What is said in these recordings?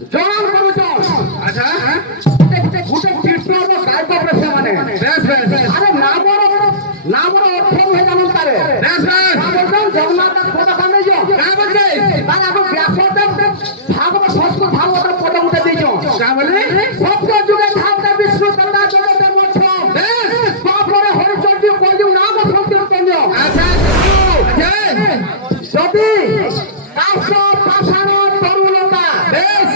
জোর করো চল। আচ্ছা ঘুটে কৃষ্ণ গায়ে পাবে মানে বেশ বেশ আরে না বড় অর্থ হয়ে জানো তারে বেশ বেশ বলছেন জগন্নাথ কথা কানে যো কা বলছে মানে এখন ব্যাসদেব ভাগবত সংস্কৃত ভাগবতের পদ উঠে দিয়েছ কা বলে সত্য যুগে ঠাকুর বিষ্ণু কন্যা জগতের মধ্য বেশ তারপরে হরিচন্দ্র কলিযুগ নাম সংকীর্তন আচ্ছা আচ্ছা যদি কাশ পাষাণ তরুণতা বেশ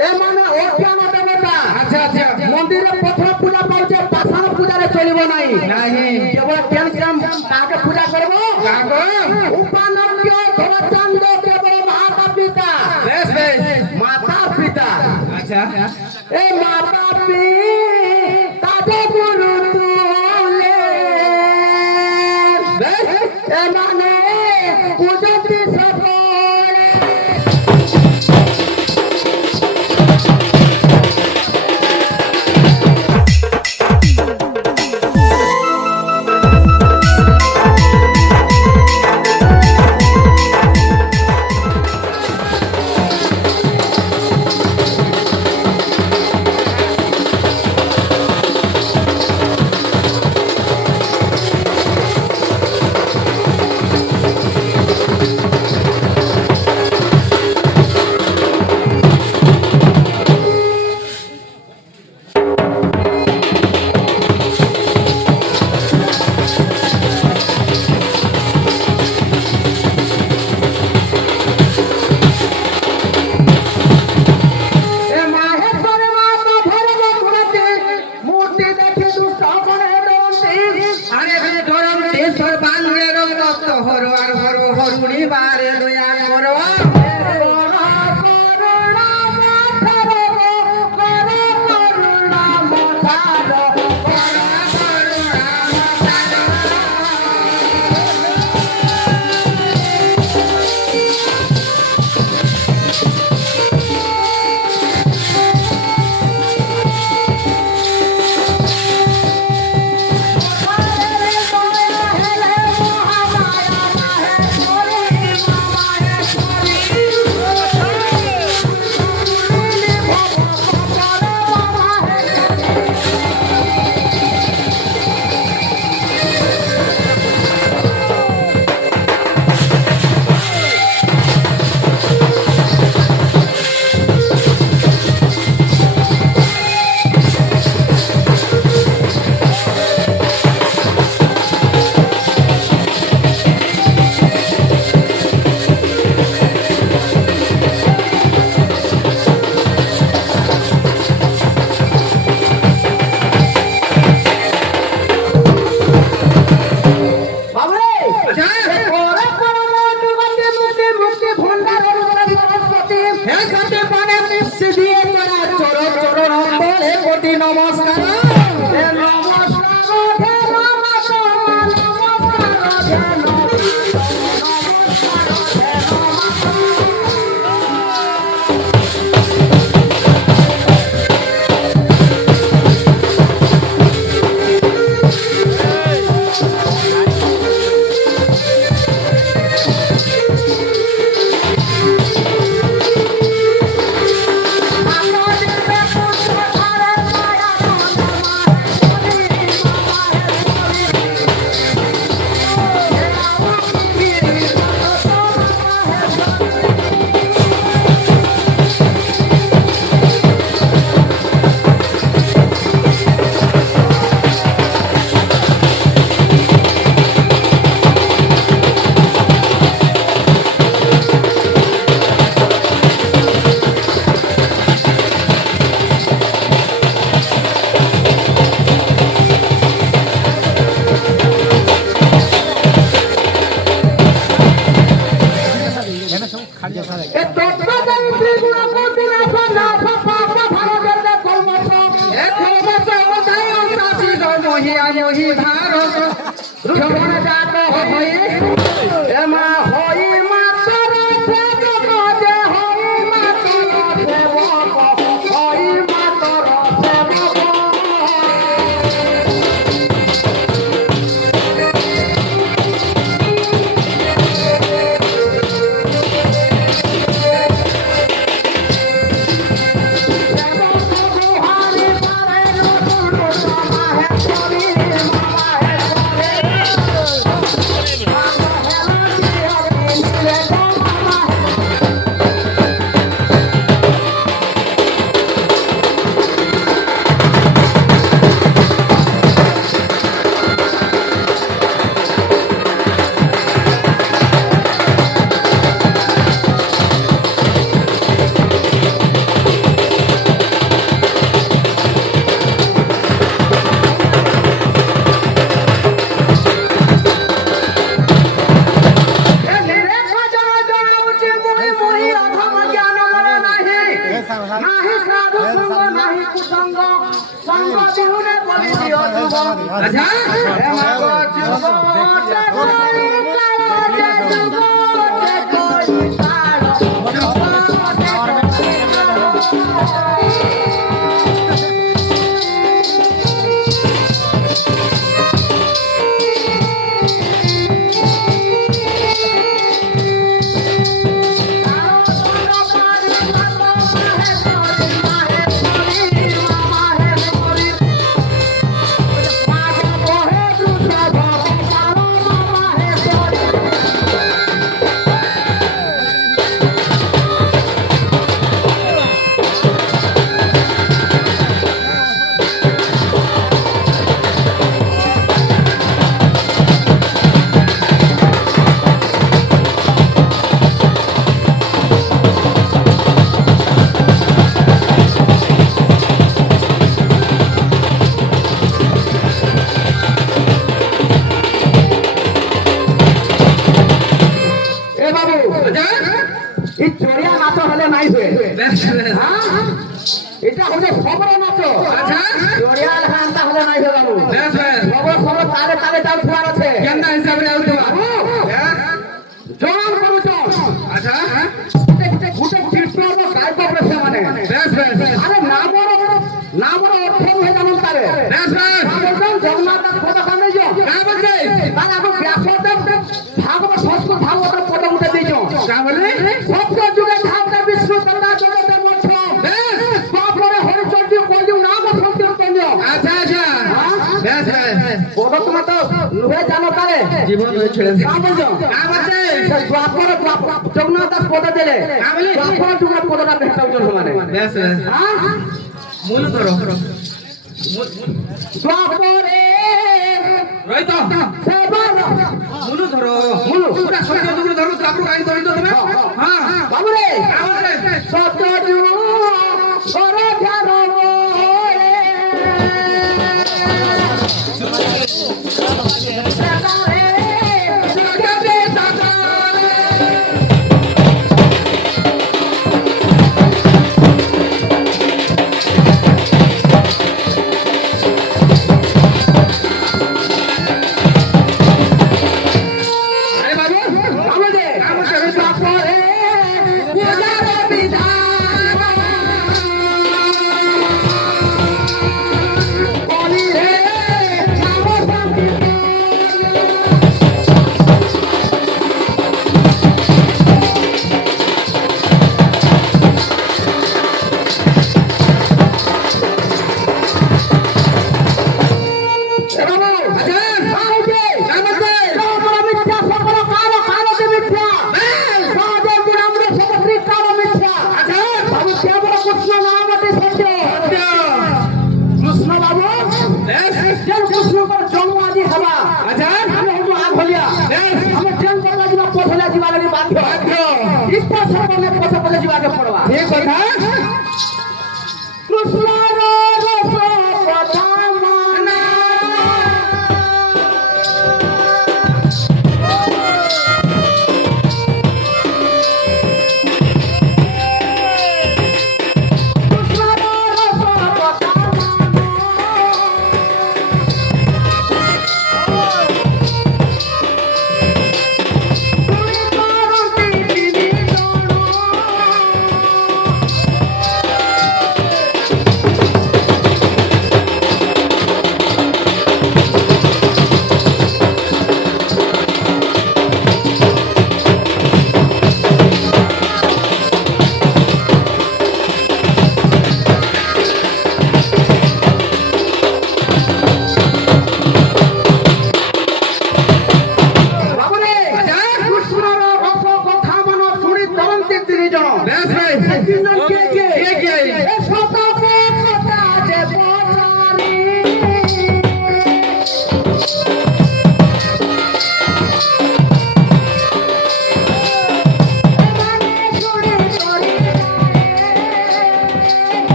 এ মানে অজ্ঞান দেবতা আচ্ছা আচ্ছা মন্দিরে পথর পূজা করছে পাষাণ পূজারে চলিব নাই নাহি কেবল কেন কেন কাকে পূজা করব কাকো উপানন্দ ধরচন্দ কেবল মাতা পিতা বেশ বেশ মাতা পিতা আচ্ছা এ মাতা পিতা যে গুরু তুলে বেশ এ মানে পূজতি সকলে আরে রে ধরম দেশর বাংলে রক্ত হরো আর হরো হরুনি বারে দয়া করো নমস্কার মহি ভারত ভ্রমণ জাত হই এমা হই মাতর সেবক যে হই মাতর সেবক হই মাতর সেবক কুসঙ্গ সঙ্গ বিহুনে বলি দিও যুব আচ্ছা হে মাগো যুব এই চড়িয়া নাচ হলে নাই হয়ে এটা হলে খবর নাচ আচ্ছা চড়িয়া গানটা হলে নাই হয়ে বাবু খবর খবর তারে তারে যাও তোমার আছে কেন্দা হিসাবে আউতবা জন করুছ আচ্ছা গুটে কীর্তন গাইব বসে মানে আরে নামর অর্থ হয়ে যেমন তারে জগন্নাথ পদ কামে যাও তাহলে এখন ব্যাসদেব ভাগবত সংস্কৃত ভাগবত পদ উঠে দিয়েছ সত্য যুগে ঠাকুর বিষ্ণু কন্যা জগতে মধ্য তারপরে হরিচন্দ্র কলিযুগ নাম সংকীর্তন আচ্ছা আচ্ছা পদ তোমার তো নুহে জানো তারে জীবন ছেড়ে জগন্নাথ দাস পদ দিলে দ্বাপর যুগের পদটা ভেটাও জন্য মানে মূল করো দ্বাপরে রইত সেবার মূল ধরো মূল পুরা সত্য যুগ ধরো তারপর গাই ধরি তো তুমি হ্যাঁ বাবুরে সত্য যুগ সরে জানো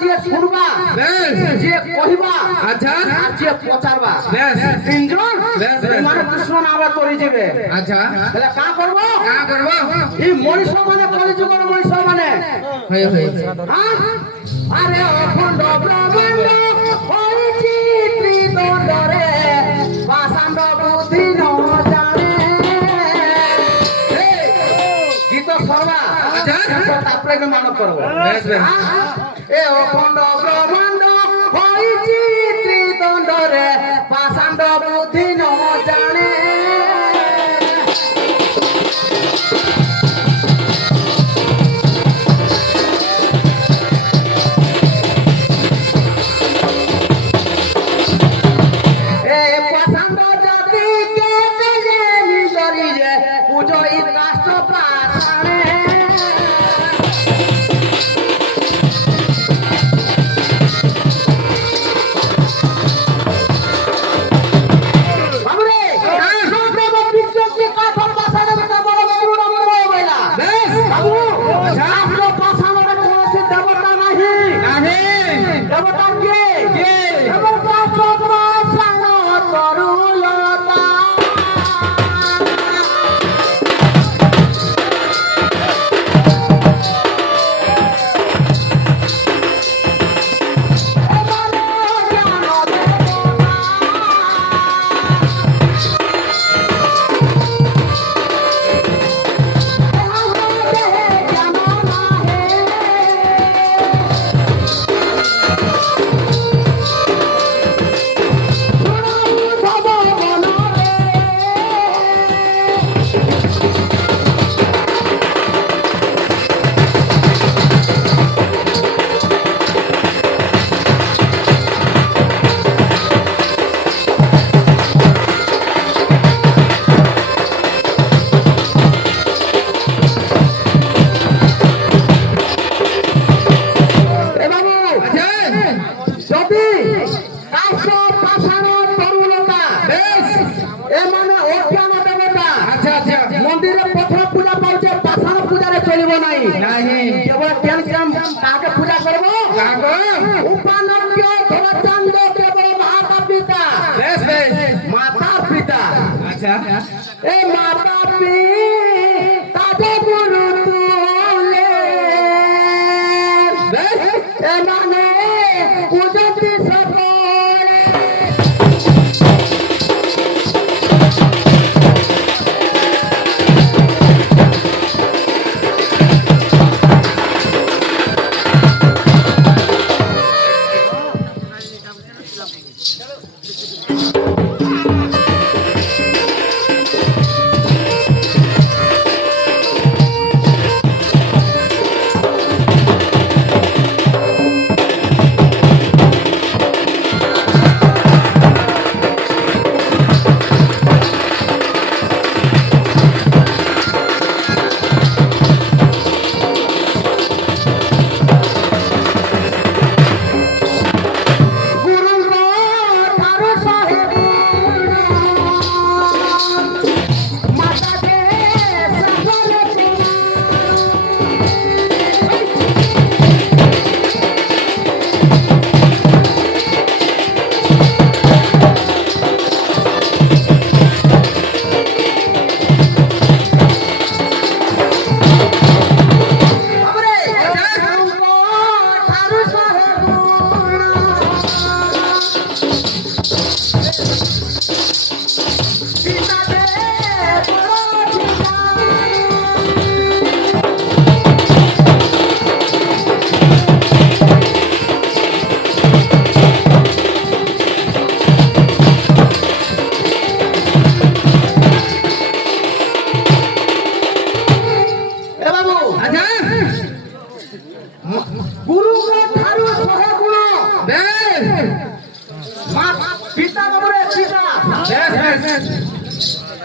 যে শুনবা বেশ যে কহিবা আচ্ছা আর যে পচারবা বেশ তিনজন বেশ, বেশ। মানে কৃষ্ণ নামে করে যাবে আচ্ছা তাহলে কা করবো কা করব এই মনীষ মানে কলিযুগের মনীষ মানে হই হই হ্যাঁ? আরে অখণ্ড ব্রহ্মাণ্ড হইছি ত্রিদণ্ডরে পাষাণ্ড বুদ্ধি ন জানে এই, গীত সর্বা আচ্ছা। তারপরে একটু মানব করবো বেশ, বেশ। হ্যাঁ? এ অখণ্ড ব্রহ্মাণ্ড হইছি ত্রিদণ্ডরে পাষাণ্ড বুদ্ধি ন জানে এ পাষাণ্ড জাতিকে তেজে নিজরিরে পূজই রাষ্ট্র প্রাণে বাবুরে সর্বপ্রথম বিশ্বকে কথা পাষাণে বেটা বড় বাবু আমার বড় বইলা বেশ বাবু রাষ্ট্র পাষাণে কোনসি দেবতা নাহি নাহি দেবতা কে কে? দেবতা পাষাণ তরুলতা এ বাবু আচ্ছা যদি কাষ্ঠ পাষাণ তরুলতা বেশ এ মানে অজ্ঞান দেবতা আচ্ছা আচ্ছা মন্দিরে প্রথম পূজা করছে পাষাণ পূজারে চলিব নাই নাহি কেবল কেন কেন কাকে পূজা করব কাক উপানক্য ধরচান্দ কেবল মাতা পিতা বেশ বেশ মাতা পিতা আচ্ছা এ মাতা পিতা যে গুরু তুলে বেশ এ মানে পূজতি সকলে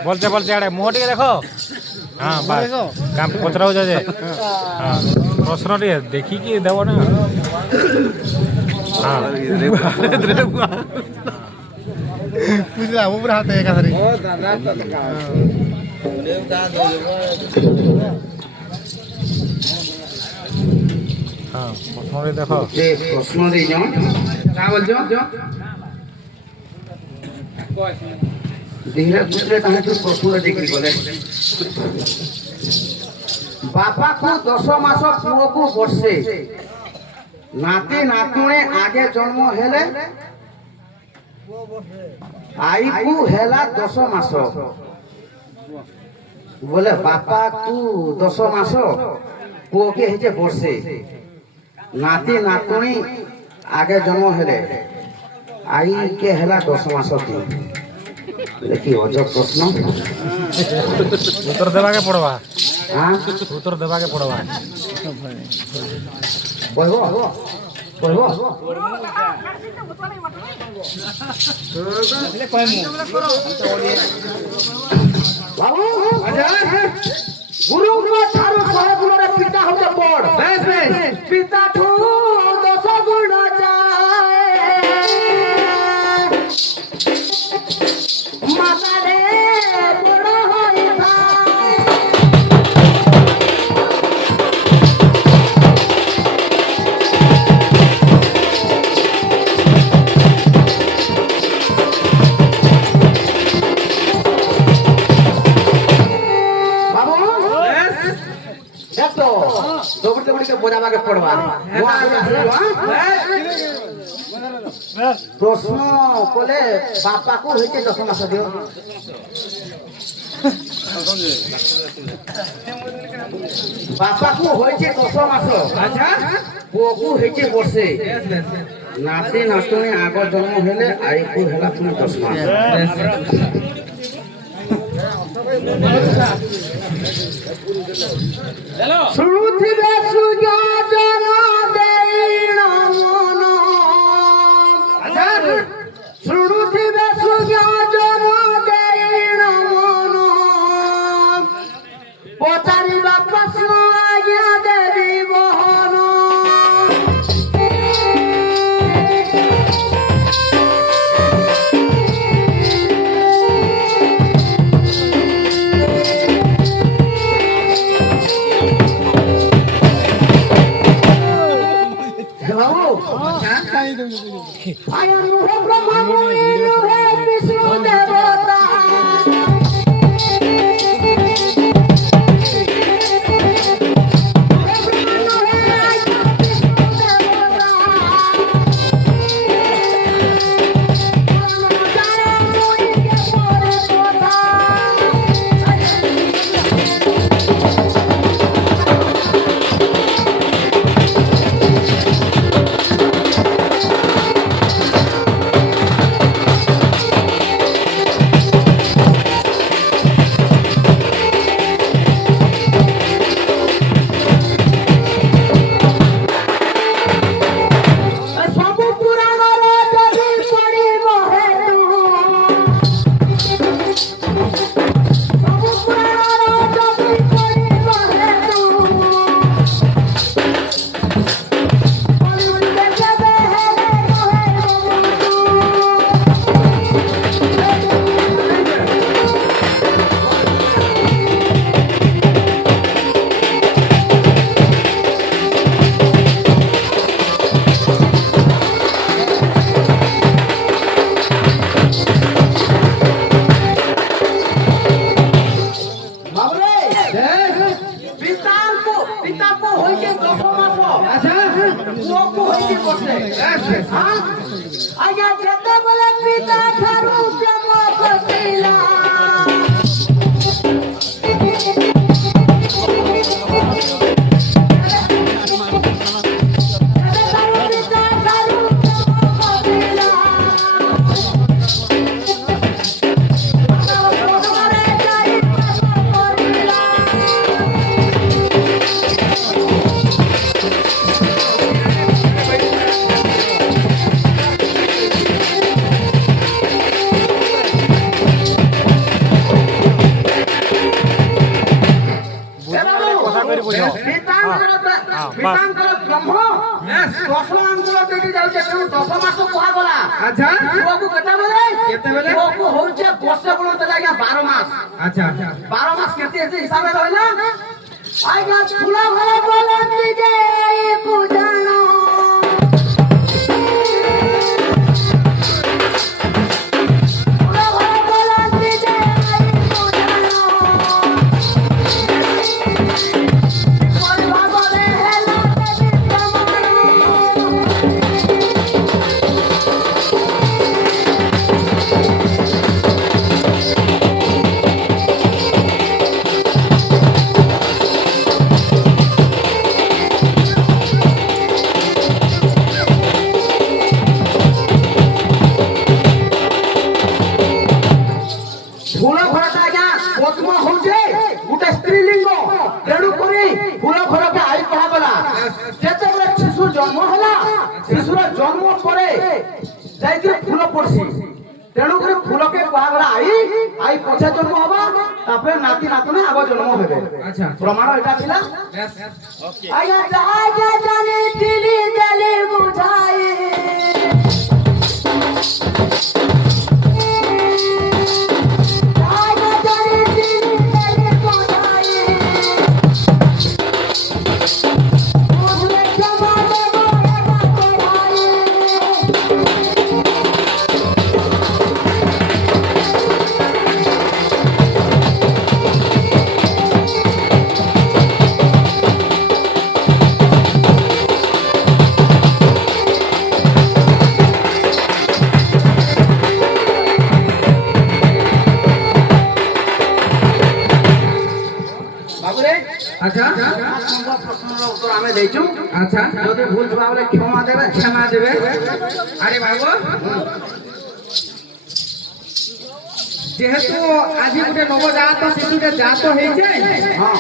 বলতে বলতে আরে মুহ টিকে দেখো হ্যাঁ বাস কাম পচরাউছ যে হ্যাঁ প্রশ্ন টিকে দেখিকি দেব না হ্যাঁ বুঝলাম উপরে হাতে একাধারে হ্যাঁ প্রশ্নটি দেখ যে প্রশ্ন দিয়েছ কা বলছ ধীরে ধীরে তাহলে তুই প্রশ্ন দেখি বলে বাপাକୁ 10 মাস পুଅକୁ ବର୍ଷେ নাতি নাতুଣେ আগে জন্ম হেলে আইকু হেলা 10 মাস বলে বাপাକୁ 10 মাস পুଅকে হেছে ବର୍ଷେ নাতি নাতুণী আগে জন্ম হেলে আইকে হেলা 10 মাস কি দেখি অজব প্রশ্ন উত্তর দেবাকে পড়বা হ্যাঁ উত্তর দেবাকে পড়বা কইব কইব বাবু আচ্ছা গুরুଙ୍କ ଠାରୁ 100 ଗୁଣରେ ପିତା ହଉଛ ବଡ ବେଶ ବେଶ ପିତାଠୁ 10 ଗୁଣ ଯାଏ ମାତାରେ ବଡ ହୋଇଥାଏ বাবু দেখো দৌড়তে দৌড়তে বোঝাবাকে পড়বা প্রশ্ন কলে বাপাকু হইতে 10 মাস দিও বাপাকু হইছে 10 মাস আচ্ছা পুଅକୁ হইছে ବର୍ଷେ নাতি নাতুণী আগ জন্ম হেলে আইকু হেলা পুনি 10 মাস শুরুথিবে সুজ্ঞান দেইণ মন আচ্ছা শুরুথিবে সুজ্ঞান দেইণ মন পচারিবা প্রশ্ন আজ্ঞা দেবী বহন বাবু আয়া নুহ ব্রহ্মা মুনি নুহে বিষ্ণু দেবতা আজ্ঞা যেতেবেলে পিতা ঠারু প্রেম করিলা পিতাঙ্কর ব্রহ্ম 10 আঙ্গুল দেই যাচ্ছে তেমন 10 মাস কুহাগলা আচ্ছা পুଅକୁ কেতেবেলে পুଅକୁ হচ্ছে 10 গুণ তো লাগা 12 মাস আচ্ছা 12 মাস কেতে হিসাবে রহিলা আইগা ফুলা ঘরে বলন্তি যে পূজানো ফুলা ঘরে বলন্তি যে পূজানো পরিবার বলে হেলা দেবী ফুল ঘরটা আজ্ঞা পদ্ম হচ্ছে গোটে স্ত্রীলিঙ্গ তেণু করে ফুল ঘরকে আই কুহগলা যেতবে শিশুর জন্ম হলা শিশুর জন্ম পরে যাইকি ফুল পড়ছি তেণু করে ফুলকে কুহগলা আই পছে জন্ম হবা তারপরে নাতি নাতনি আগ জন্ম হবে আচ্ছা প্রমাণ এটা ছিল ওকে আজ্ঞা যাহা জানি দিলি দিলি বুঝাই বাবুরে আচ্ছা সম্ভব প্রশ্নর উত্তর আমি দেইছু আচ্ছা যদি ভুল জবাব বলে ক্ষমা দেবে ক্ষমা দেবে আরে বাবু যেহেতু আজি গোটে নবজাত শিশুটে জাত হয়েছে হ্যাঁ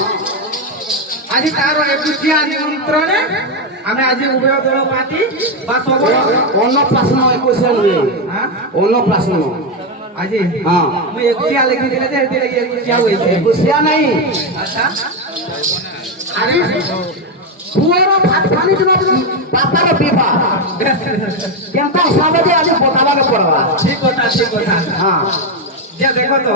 আজি তার একুশিয়া নিমন্ত্রণে আমি আজি উভয় দল পার্টি বা সবর অন্নপ্রাশন 21 নুয়ে হ্যাঁ অন্নপ্রাশন আজি হ্যাঁ ମୁଁ ଏକୁଟିଆ ଲେଖିଥିଲେ ଯେ ସେଥିରେ ଏକୁଟିଆ ହୋଇଛି ଏକୁଶିଆ ନାହିଁ ଆଚ୍ଛା ଆରେ ପୁଅର ଭାତପାଣି ଦିନ ବାପାର ପିଇବା କେନ୍ତା ହିସାବ ଯେ ଆଜି ବତାବାକୁ ପଡବା ଠିକ କଥା ହଁ যে দেখো তো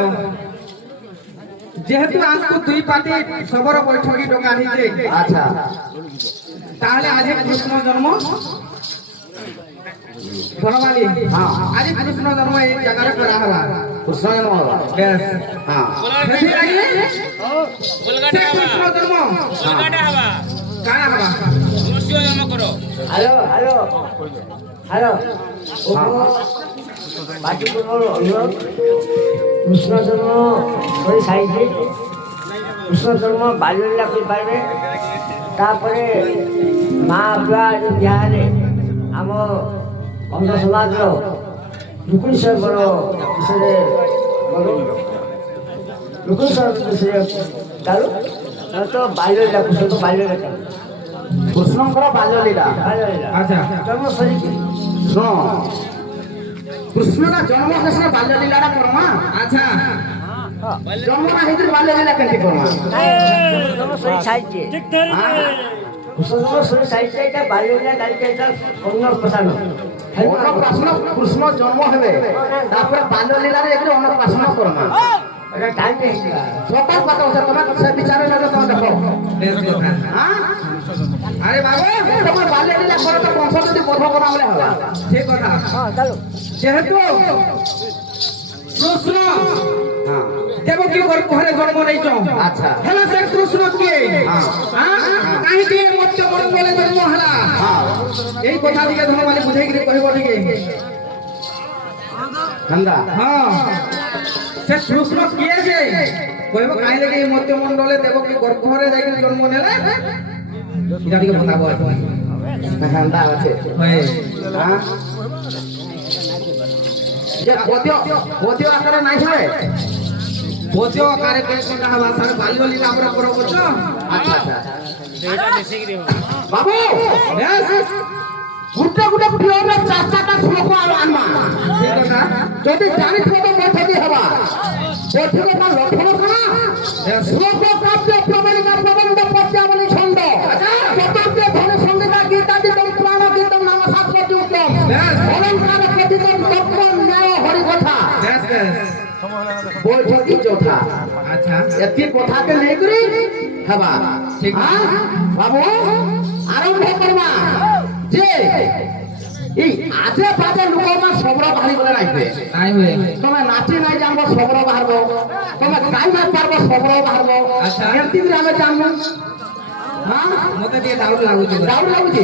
যেহেতু আজকে দুই পার্টি সবর বৈঠকি ডকা হয়েছে আচ্ছা তাহলে আজ কৃষ্ণ জন্ম বনমালী হ্যাঁ আজ কৃষ্ণ জন্ম এই জায়গায় করা হবা কৃষ্ণ জন্ম হবা বেশ হ্যাঁ ସେଥିଲାଗି ସେ କୃଷ୍ଣ ଜନ୍ମ କାଣା ହବା হ্যালো হ্যালো হ্যালো বাকি তোমার অনুরোধ কৃষ্ণ জন্ম করে সাইছে কৃষ্ণ জন্ম বাল্যলীলা କରିପାରିବେ ତାପରେ ମା ବୁଆ ବିହାରରେ ଆମ ଅନ୍ଧ ସମାଜର ଲୁକୁଣିଶ୍ୱର ବିଷୟରେ ଲୁକୁଣିଶ୍ୱର ବିଷୟରେ ଚାଲୁ ତ ବାଲ୍ୟলীଲା କୃଷ୍ଣ ବାଲ୍ୟলীଲା କୃଷ୍ଣଙ୍କର ବାଲ୍ୟଲୀଳା ବାଲ୍ୟলীଲା ଆଚ୍ଛା ଜନ୍ମ ସରିକି ଶୁଣ କୃଷ୍ଣଟା ଜନ୍ମ ହେసిన ବାଲ୍ୟଲୀଳାଟା କରମା ଆଚ୍ଛା ଜନ୍ମ ନା ହେଇକିରି ବାଲ୍ୟଲୀଳା କେମିତି କରମା জন্ম সরি সাইছে জন্ম সরি সাইছে এটা বাল্যলীলা কালকে এটা অন্য প্রধান অন্নপ্রাশন কৃষ্ণ জন্ম হবে তারপরে বাল্যলীলারে একটু অন্নপ্রাশন করমা এটা টাইম হয়েছিল সত কথা হচ্ছে তোমার সে বিচারে লাগে তোমার দেখো বেশ কথা হ্যাঁ আরে বাবু তোমার বাল্যলীলা করে তো বংশ যদি বধ করা বলে হবে ঠিক কথা হ্যাঁ চলো যেহেতু কৃষ্ণ হ্যাঁ দেবকী ঘরে জন্ম নেইছ আচ্ছা হেলা সে কৃষ্ণ কিଏ কাহিଁକି ମତ୍ସ୍ୟ ମଣ୍ଡଳେ ଜନ୍ମ ହେଲା এই কথা ଟିକେ ଧନମାଲି ବୁଝେଇକିରି କହିବ ଟିକେ ঠান্ডা ହଁ ସେ କୃଷ୍ଣ କିଏ ଯେ କହିବ କାହିଁ ଲାଗି ମତ୍ସ୍ୟ ମଣ୍ଡଳେ ଦେବକୀ ଗର୍ଭରେ ଯାଇକିରି ଜନ୍ମ ନେଲେ এটা ଟିକେ ବତାବ ঠান্ডা আছে হয় হ্যাঁ যে পদ্য আকারে নাই হবে ବୋଧ୍ୟ ଆକାରେ କେନ୍ତା ହବା ସାର୍ ବାଲ୍ୟଲୀଲା ଆମର କରବଛ আচ্ছা আচ্ছা ସେଇଟା ମିଶିକିରି ହବ বাবু ବେଶ গুটে গুটে পিওরে চার চারটা শ্লোক আনমা ঠিক কথা যদি জানিଥିବ ତ ପଦ୍ଧତି ହେବା ପଦ୍ଧତି ତା ଲକ୍ଷଣ କଣ ଶ୍ଲୋକ କାବ୍ୟ ପ୍ରମାଣିକା ପ୍ରବନ୍ଧ ପଦ୍ୟାବଳୀ ଛନ୍ଦ ଚତୁର୍ଥ ଧନ ସଂଗୀତା ଗୀତାଦି ପୁରାଣ ଗୀତম ନାମ ଶାସ୍ତ୍ର ଯୁକ୍ତମ অলঙ্কার কথিত তত্ত্ব ন্যায় হরি কথা ବେଶ ବେଶ বৈঠকি চৌথা আচ্ছা এতি কথাকে নেই করি হবা ঠিক হ্যাঁ বাবু আরম্ভ করবা যে এই আজে বাজে লোকমা সবর বাহারি বলে রাখবে তাই হয়ে তুমি নাচি নাই জানবো সবর বাহারব তুমি গাই না পারবো সবর বাহারব আচ্ছা। এমতি করে আমি জানবো হ্যাঁ মতে দিয়ে ডাউট লাগুছে ডাউট লাগুଛି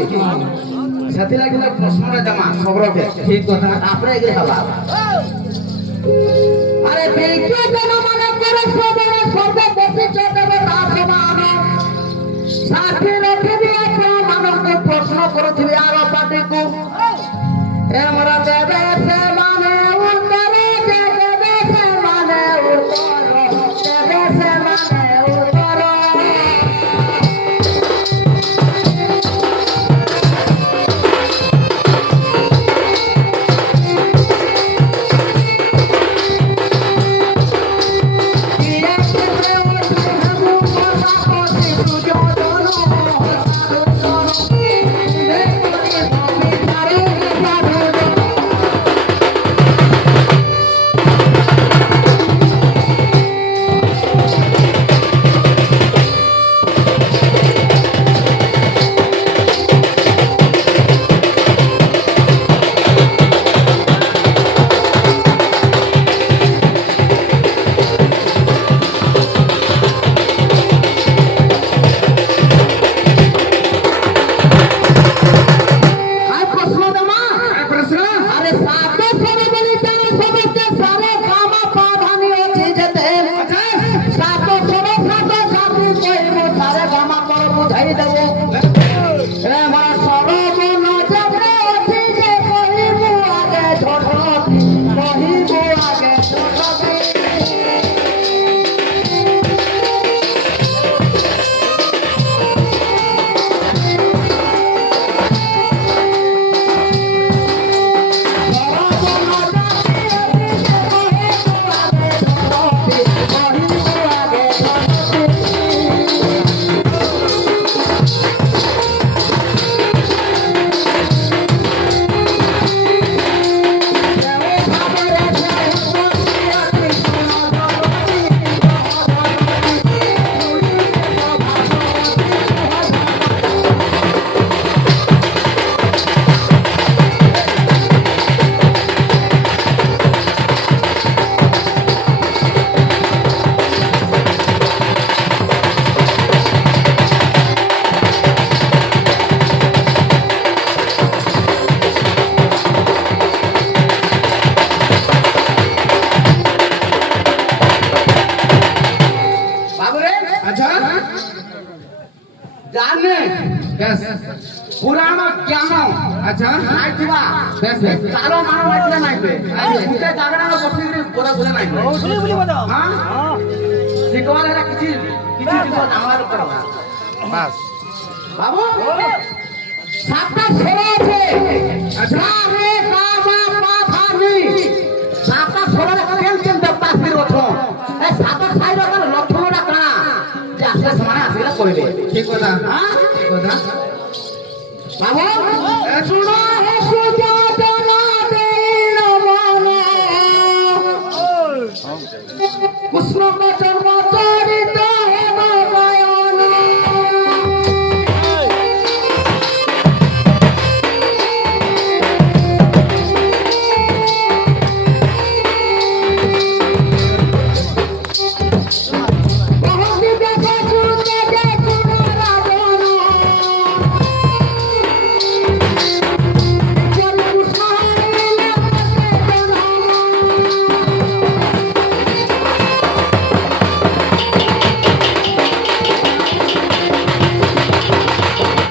ସେଥିଲାଗି ତ ପ୍ରଶ୍ନରେ ଦେମା ସବରକେ ঠিক কথা ତାପରେ ଏଗିରି ହବା ଆରେ ବିଜ୍ଞାନ ମାନଙ୍କର ସବର ଶବ୍ଦ ବସିଛ ଦେବେ ତା ସମାନ ସାଥୀ ରଖିବି ଆପଣମାନଙ୍କୁ ପ୍ରଶ୍ନ କରୁଥିବି ଆର ପାଟିକୁ ଏମର ଦେବେ ସେମାନେ ଉତ୍ତର ଦେବେ ସେମାନେ ଉତ୍ତର ଦେବେ ସେମାନେ ଉତ୍ତର জানে বেশ পুরাণ জ্ঞান আচ্ছা নাই থিবা বেশ বেশ তার মান মাইলে নাইবে গুটে জাগড়া বসি পুরা বুঝা নাইবে হ্যাঁ শিকওয়াল হেলা কিছু কিছু কিছু আমার পড়বা বাস বাবু সাতটা ছেলে আছে আচ্ছা রে কামা পাথানি সাতটা ছেলে কেন কেন দেবতা ফির ওঠো এ সাতটা সাইরা কার লক্ষণটা কানা যে আসলে সমানে আসলে কইবে ঠিক কথা হ্যাঁ ঠিক কথা বাবু এ শুনো